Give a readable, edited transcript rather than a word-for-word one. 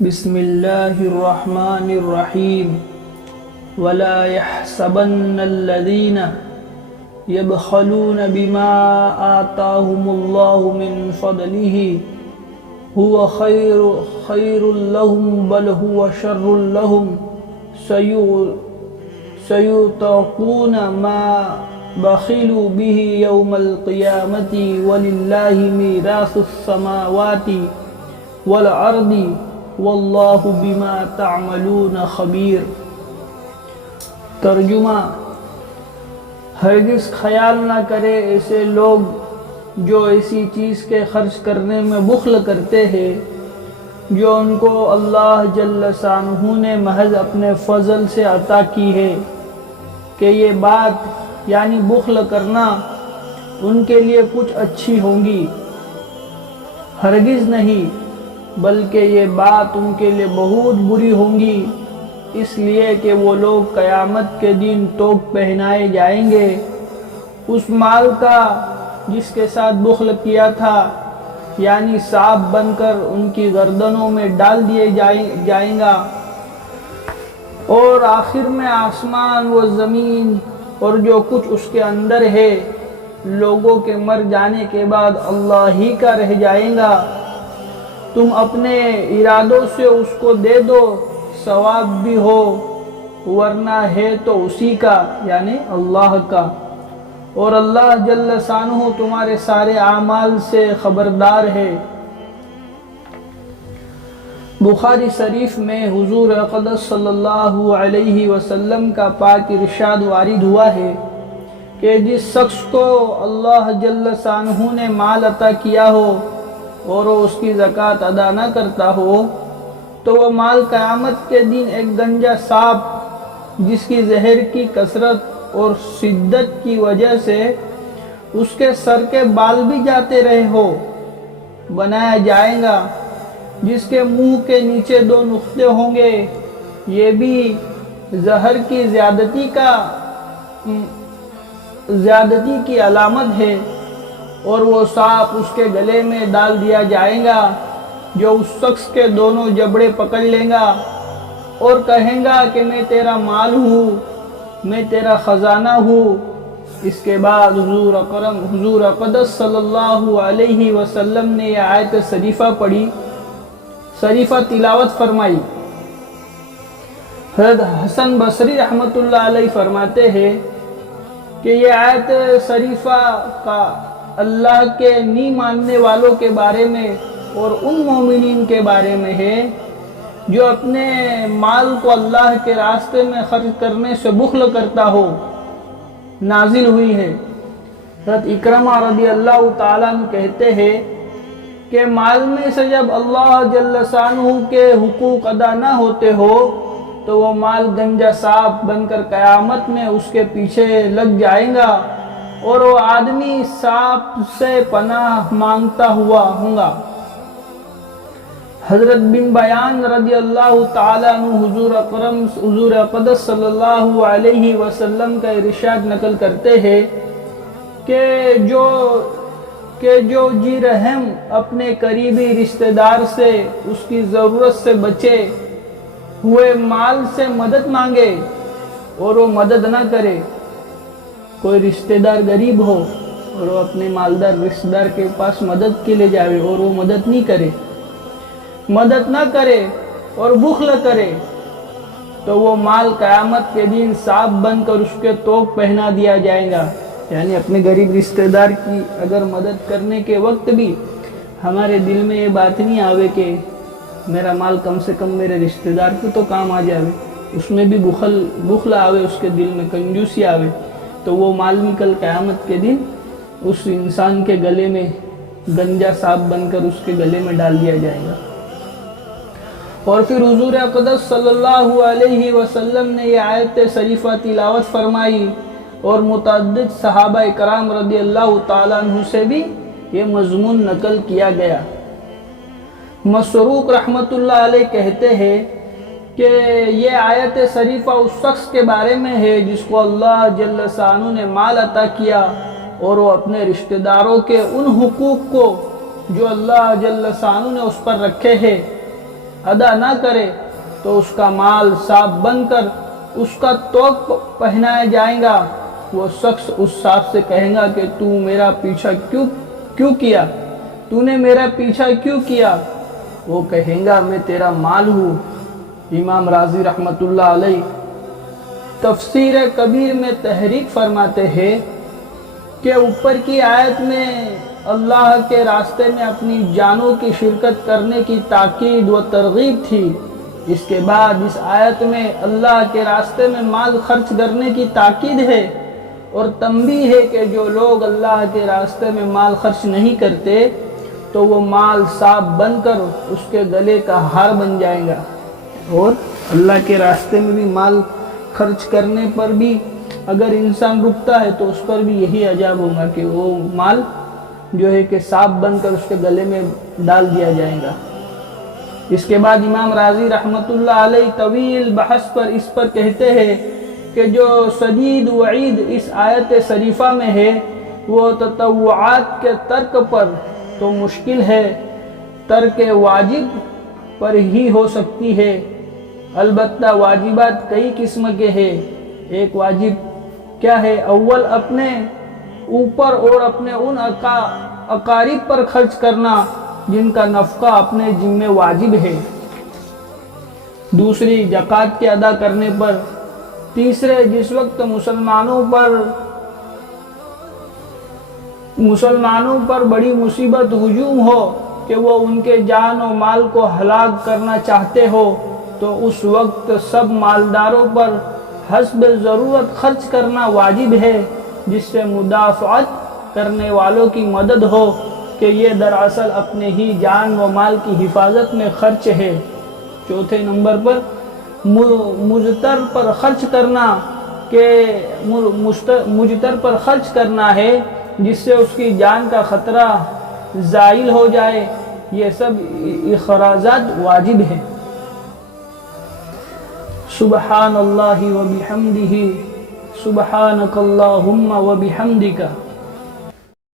بسم الله الرحمن الرحيم ولا يحسبن الذين يبخلون بما آتاهم الله من فضله هو خير لهم بل هو شر لهم سيطاقون ما بخلوا به يوم القيامة ولله ميراث السماوات والأرض واللہ بما تعملون خبیر۔ ترجمہ: ہرگز خیال نہ کرے ایسے لوگ جو ایسی چیز کے خرچ کرنے میں بخل کرتے ہیں جو ان کو اللہ جل شانہ نے محض اپنے فضل سے عطا کی ہے، کہ یہ بات یعنی بخل کرنا ان کے لیے کچھ اچھی ہوں گی۔ ہرگز نہیں، بلکہ یہ بات ان کے لیے بہت بری ہوں گی، اس لیے کہ وہ لوگ قیامت کے دن توق پہنائے جائیں گے اس مال کا جس کے ساتھ بخل کیا تھا، یعنی سانپ بن کر ان کی گردنوں میں ڈال دیے جائیں گا، اور آخر میں آسمان و زمین اور جو کچھ اس کے اندر ہے لوگوں کے مر جانے کے بعد اللہ ہی کا رہ جائے گا۔ تم اپنے ارادوں سے اس کو دے دو، ثواب بھی ہو ورنہ ہے تو اسی کا یعنی اللہ کا، اور اللہ جل شانہ تمہارے سارے اعمال سے خبردار ہے۔ بخاری شریف میں حضور اقدس صلی اللہ علیہ وسلم کا پاک ارشاد وارد ہوا ہے کہ جس شخص کو اللہ جل شانہ نے مال عطا کیا ہو اور وہ اس کی زکوٰۃ ادا نہ کرتا ہو تو وہ مال قیامت کے دن ایک گنجا سانپ جس کی زہر کی کثرت اور شدت کی وجہ سے اس کے سر کے بال بھی جاتے رہے ہو بنایا جائے گا، جس کے منہ کے نیچے 2 نقطے ہوں گے، یہ بھی زہر کی زیادتی کی علامت ہے، اور وہ سانپ اس کے گلے میں ڈال دیا جائے گا جو اس شخص کے دونوں جبڑے پکڑ لے گا اور کہیں گا کہ میں تیرا مال ہوں، میں تیرا خزانہ ہوں۔ اس کے بعد حضور اقدس صلی اللہ علیہ وسلم نے یہ آیت شریفہ تلاوت فرمائی۔ حضرت حسن بصری رحمۃ اللہ علیہ فرماتے ہیں کہ یہ آیت شریفہ کا اللہ کے نہیں ماننے والوں کے بارے میں اور ان مومنین کے بارے میں ہے جو اپنے مال کو اللہ کے راستے میں خرچ کرنے سے بخل کرتا ہو، نازل ہوئی ہے۔ حضرت اکرمہ رضی اللہ تعالیٰ عنہ کہتے ہیں کہ مال میں سے جب اللہ جل شانہ کے حقوق ادا نہ ہوتے ہو تو وہ مال گنجا سانپ بن کر قیامت میں اس کے پیچھے لگ جائے گا اور وہ آدمی سانپ سے پناہ مانگتا ہوا ہوگا۔ حضرت بن بیان رضی اللہ تعالیٰ عنہ حضور اقدس صلی اللہ علیہ وسلم کا ارشاد نقل کرتے ہیں کہ جو جی رحم اپنے قریبی رشتہ دار سے اس کی ضرورت سے بچے ہوئے مال سے مدد مانگے اور وہ مدد نہ کرے، کوئی رشتہ دار غریب ہو اور وہ اپنے مالدار رشتہ دار کے پاس مدد کے لیے جاوے اور وہ مدد نہ کرے اور بخل کرے تو وہ مال قیامت کے دن سانپ بن کر اس کے توق پہنا دیا جائے گا۔ یعنی اپنے غریب رشتہ دار کی اگر مدد کرنے کے وقت بھی ہمارے دل میں یہ بات نہیں آوے کہ میرا مال کم سے کم میرے رشتہ دار کو تو کام آ جاوے، اس میں بھی بخل آوے، اس کے دل میں کنجوسی آوے، تو وہ مال بھی کل قیامت کے دن اس انسان کے گلے میں گنجا سانپ بن کر اس کے گلے میں ڈال دیا جائے گا۔ اور پھر حضور اقدس صلی اللہ علیہ وسلم نے یہ آیت شریفہ تلاوت فرمائی اور متعدد صحابہ کرام رضی اللہ تعالیٰ عنہ سے بھی یہ مضمون نقل کیا گیا۔ مسروق رحمت اللہ علیہ کہتے ہیں کہ یہ آیت شریفہ اس شخص کے بارے میں ہے جس کو اللہ جل شانہ نے مال عطا کیا اور وہ اپنے رشتہ داروں کے ان حقوق کو جو اللہ جل شانہ نے اس پر رکھے ہیں ادا نہ کرے تو اس کا مال سانپ بن کر اس کا توق پہنایا جائے گا۔ وہ شخص اس سانپ سے کہے گا کہ تو میرا پیچھا کیوں کیا؟ تو نے میرا پیچھا کیوں کیا؟ وہ کہے گا میں تیرا مال ہوں۔ امام راضی رحمت اللہ علیہ تفسیر کبیر میں تحریک فرماتے ہیں کہ اوپر کی آیت میں اللہ کے راستے میں اپنی جانوں کی شرکت کرنے کی تاکید و ترغیب تھی۔ اس کے بعد اس آیت میں اللہ کے راستے میں مال خرچ کرنے کی تاکید ہے اور تنبیہ ہے کہ جو لوگ اللہ کے راستے میں مال خرچ نہیں کرتے تو وہ مال سانپ بن کر اس کے گلے کا ہار بن جائے گا۔ اور اللہ کے راستے میں بھی مال خرچ کرنے پر بھی اگر انسان رکتا ہے تو اس پر بھی یہی عذاب ہوگا کہ وہ مال جو ہے کہ سانپ بن کر اس کے گلے میں ڈال دیا جائے گا۔ اس کے بعد امام راضی رحمت اللہ علیہ طویل بحث پر اس پر کہتے ہیں کہ جو شدید وعید اس آیت شریفہ میں ہے وہ تطوعات کے ترک پر تو مشکل ہے، ترک واجب پر ہی ہو سکتی ہے۔ البتہ واجبات کئی قسم کے ہیں۔ ایک واجب کیا ہے؟ اول اپنے اوپر اور اپنے ان اقارب پر خرچ کرنا جن کا نفقہ اپنے ذمہ واجب ہے۔ دوسری زکوٰۃ کے ادا کرنے پر۔ تیسرے جس وقت مسلمانوں پر بڑی مصیبت ہجوم ہو کہ وہ ان کے جان و مال کو ہلاک کرنا چاہتے ہو تو اس وقت سب مالداروں پر حسب ضرورت خرچ کرنا واجب ہے، جس سے مدافعت کرنے والوں کی مدد ہو کہ یہ دراصل اپنے ہی جان و مال کی حفاظت میں خرچ ہے۔ چوتھے نمبر پر مجتر پر خرچ کرنا کہ مجتر پر خرچ کرنا ہے جس سے اس کی جان کا خطرہ زائل ہو جائے۔ یہ سب اخراجات واجب ہیں۔ سبحان اللہ و بحمدہ، سبحانک اللہم و بحمدک۔